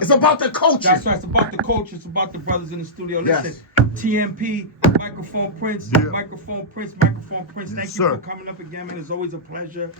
It's about the culture. That's right. It's about the culture. It's about the brothers in the studio. Listen, TMP, Microphone Prince, Microphone Prince, Microphone Prince. Thank you for coming up again, man. It's always a pleasure.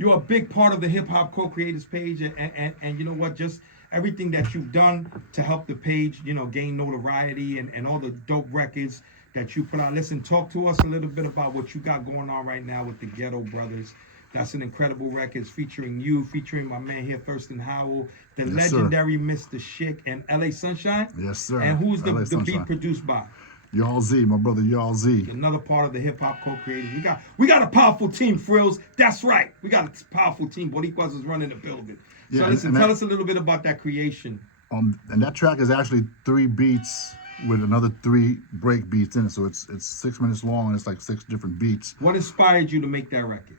You're a big part of the Hip Hop Co-Creators page, and you know what? Just everything that you've done to help the page, you know, gain notoriety and all the dope records that you put out. Listen, talk to us a little bit about what you got going on right now with the Ghetto Brothers. That's an incredible record. It's featuring you, featuring my man here, Thirstin Howl, the legendary Mr. Schick, and LA Sunshine. Yes, sir. And who's the beat produced by? Y'all Z, my brother Y'all Z. Another part of the Hip Hop Co-Creators. We got a powerful team, Frills. That's right. We got a powerful team. Boricuas is running the building. So listen, tell us a little bit about that creation. And that track is actually 3 beats with another 3 break beats in it. So it's 6 minutes long and it's like 6 different beats. What inspired you to make that record?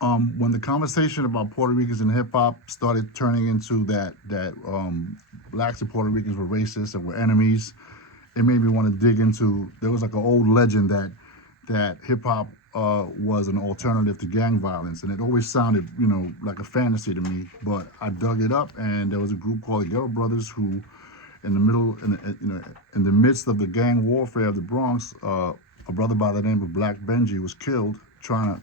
When the conversation about Puerto Ricans and hip hop started turning into that blacks and Puerto Ricans were racist and were enemies, it made me want to dig into. There was like an old legend that hip hop was an alternative to gang violence, and it always sounded, you know, like a fantasy to me. But I dug it up, and there was a group called the Ghetto Brothers who, in the midst of the gang warfare of the Bronx, a brother by the name of Black Benji was killed trying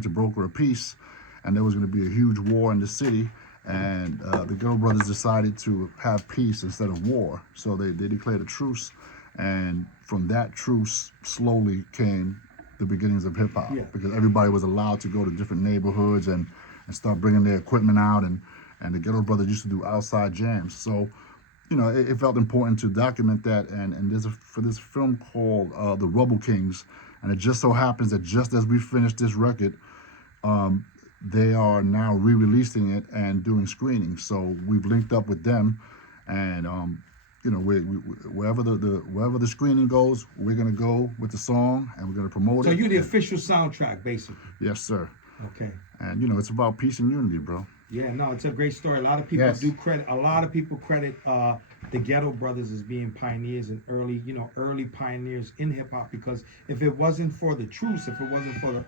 to broker a peace, and there was going to be a huge war in the city. And the Ghetto Brothers decided to have peace instead of war. So they declared a truce. And from that truce, slowly came the beginnings of hip hop. Yeah. Because everybody was allowed to go to different neighborhoods and start bringing their equipment out. And the Ghetto Brothers used to do outside jams. So, you know, it felt important to document that. And there's for this film called The Rubble Kings. And it just so happens that just as we finished this record, they are now re-releasing it and doing screenings. So we've linked up with them, and you know, wherever the screening goes, we're gonna go with the song and we're gonna promote it. So you're the official soundtrack, basically. Yes, sir. Okay. And you know, it's about peace and unity, bro. Yeah, no, it's a great story. A lot of people do credit. A lot of people credit the Ghetto Brothers as being pioneers and early pioneers in hip hop. Because if it wasn't for the truce, if it wasn't for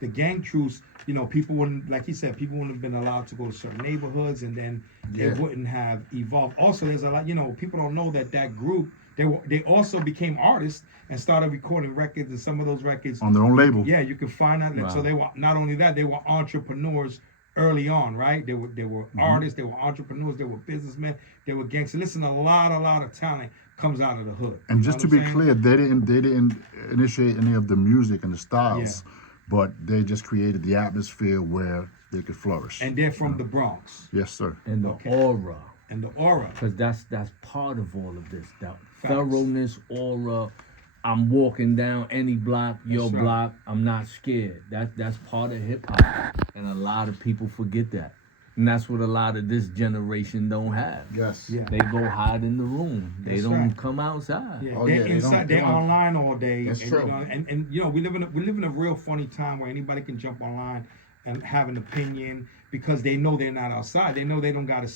the gang truce, you know, people wouldn't, like he said, people wouldn't have been allowed to go to certain neighborhoods, and then they wouldn't have evolved. Also, there's a lot, you know, people don't know that group, they also became artists and started recording records, and some of those records on their own label. Yeah, you can find that. Wow. So they were not only that, they were entrepreneurs early on, right? They were artists, they were entrepreneurs, they were businessmen, they were gangsters. Listen, a lot of talent comes out of the hood. And just to be clear, they didn't initiate any of the music and the styles. Yeah. But they just created the atmosphere where they could flourish. And they're from the Bronx. Yes, sir. And the aura. And the aura. Because that's part of all of this. That thoroughness, aura. I'm walking down any block, your block. I'm not scared. That's part of hip hop. And a lot of people forget that. And that's what a lot of this generation don't have. Yes. Yeah. They go hide in the room. They don't come outside. Yeah. They're inside. They're online all day. That's true. And you know, we live in a real funny time where anybody can jump online and have an opinion because they know they're not outside. They know they don't got to see